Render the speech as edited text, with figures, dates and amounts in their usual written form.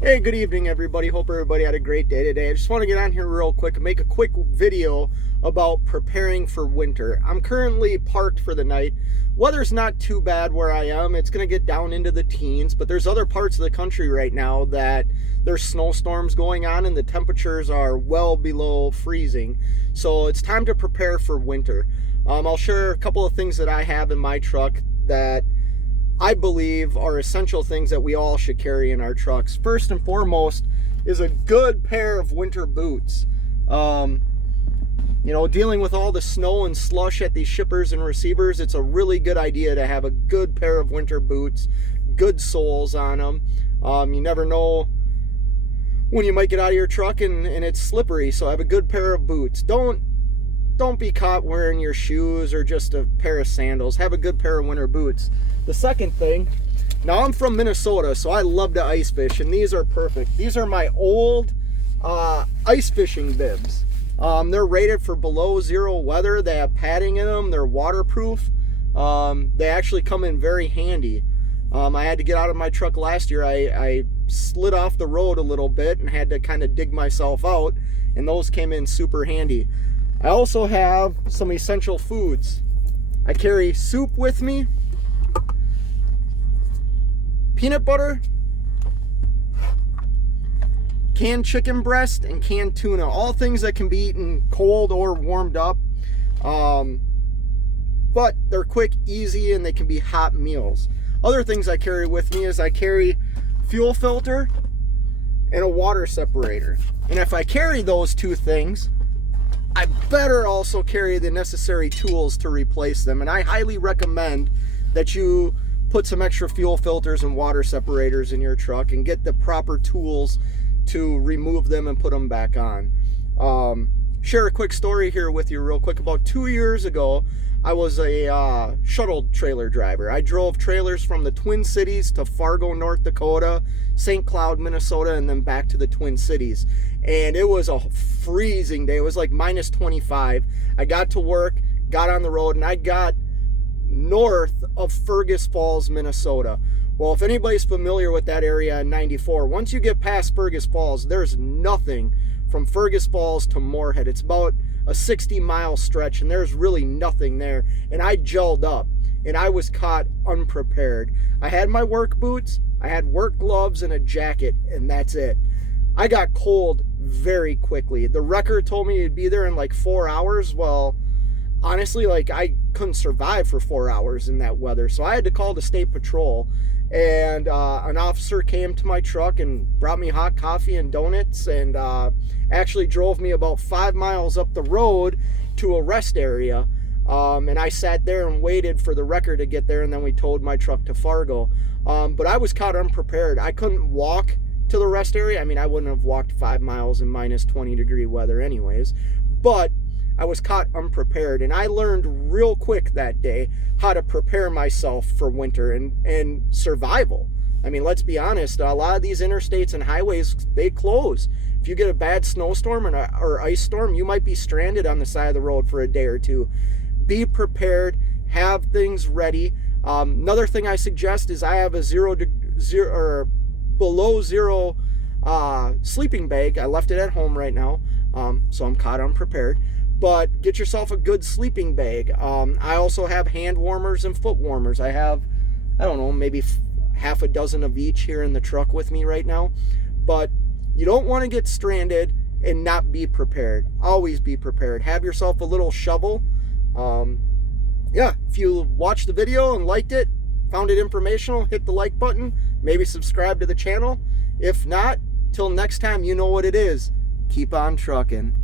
Hey, good evening, everybody. Hope everybody had a great day today. I just want to get on here real quick and make a quick video about preparing for winter. I'm currently parked for the night. Weather's not too bad where I am. It's going to get down into the teens, but there's other parts of the country right now that there's snowstorms going on and the temperatures are well below freezing. So it's time to prepare for winter. I'll share a couple of things that I have in my truck that I believe are essential things that we all should carry in our trucks. First and foremost is a good pair of winter boots. Dealing with all the snow and slush at these shippers and receivers, it's a really good idea to have a good pair of winter boots, good soles on them. You never know when you might get out of your truck and it's slippery, so have a good pair of boots. Don't be caught wearing your shoes or just a pair of sandals. Have a good pair of winter boots. The second thing, now I'm from Minnesota, so I love to ice fish, and these are perfect. These are my old ice fishing bibs. They're rated for below zero weather. They have padding in them. They're waterproof. They actually come in very handy. I had to get out of my truck last year. I slid off the road a little bit and had to kind of dig myself out, and those came in super handy. I also have some essential foods. I carry soup with me, peanut butter, canned chicken breast, and canned tuna. All things that can be eaten cold or warmed up. But they're quick, easy, and they can be hot meals. Other things I carry with me is I carry fuel filter and a water separator. And if I carry those two things, I better also carry the necessary tools to replace them. And I highly recommend that you put some extra fuel filters and water separators in your truck and get the proper tools to remove them and put them back on. Share a quick story here with you real quick. About 2 years ago, I was a shuttle trailer driver. I drove trailers from the Twin Cities to Fargo, North Dakota, St. Cloud, Minnesota, and then back to the Twin Cities. And it was a freezing day. It was like minus 25. I got to work, got on the road, and I got north of Fergus Falls, Minnesota. Well, if anybody's familiar with that area in 94, once you get past Fergus Falls, there's nothing from Fergus Falls to Moorhead. It's about a 60-mile stretch, and there's really nothing there. And I gelled up, and I was caught unprepared. I had my work boots, I had work gloves, and a jacket, and that's it. I got cold very quickly. The wrecker told me it'd be there in like 4 hours. Well, honestly, I couldn't survive for 4 hours in that weather. So I had to call the state patrol, and an officer came to my truck and brought me hot coffee and donuts, and actually drove me about 5 miles up the road to a rest area. And I sat there and waited for the wrecker to get there, and then we towed my truck to Fargo. But I was caught unprepared. I couldn't walk to the rest area. I mean, I wouldn't have walked 5 miles in minus 20-degree weather anyways, but I was caught unprepared, and I learned real quick that day how to prepare myself for winter and survival. I mean, let's be honest, a lot of these interstates and highways, they close. If you get a bad snowstorm or ice storm, you might be stranded on the side of the road for a day or two. Be prepared, have things ready. Another thing I suggest is I have a below zero sleeping bag. I left it at home right now, so I'm caught unprepared. But get yourself a good sleeping bag. I also have hand warmers and foot warmers. I have, I don't know, maybe half a dozen of each here in the truck with me right now. But you don't want to get stranded and not be prepared. Always be prepared. Have yourself a little shovel. If you watched the video and liked it, found it informational, hit the like button, maybe subscribe to the channel. If not, till next time, you know what it is. Keep on trucking.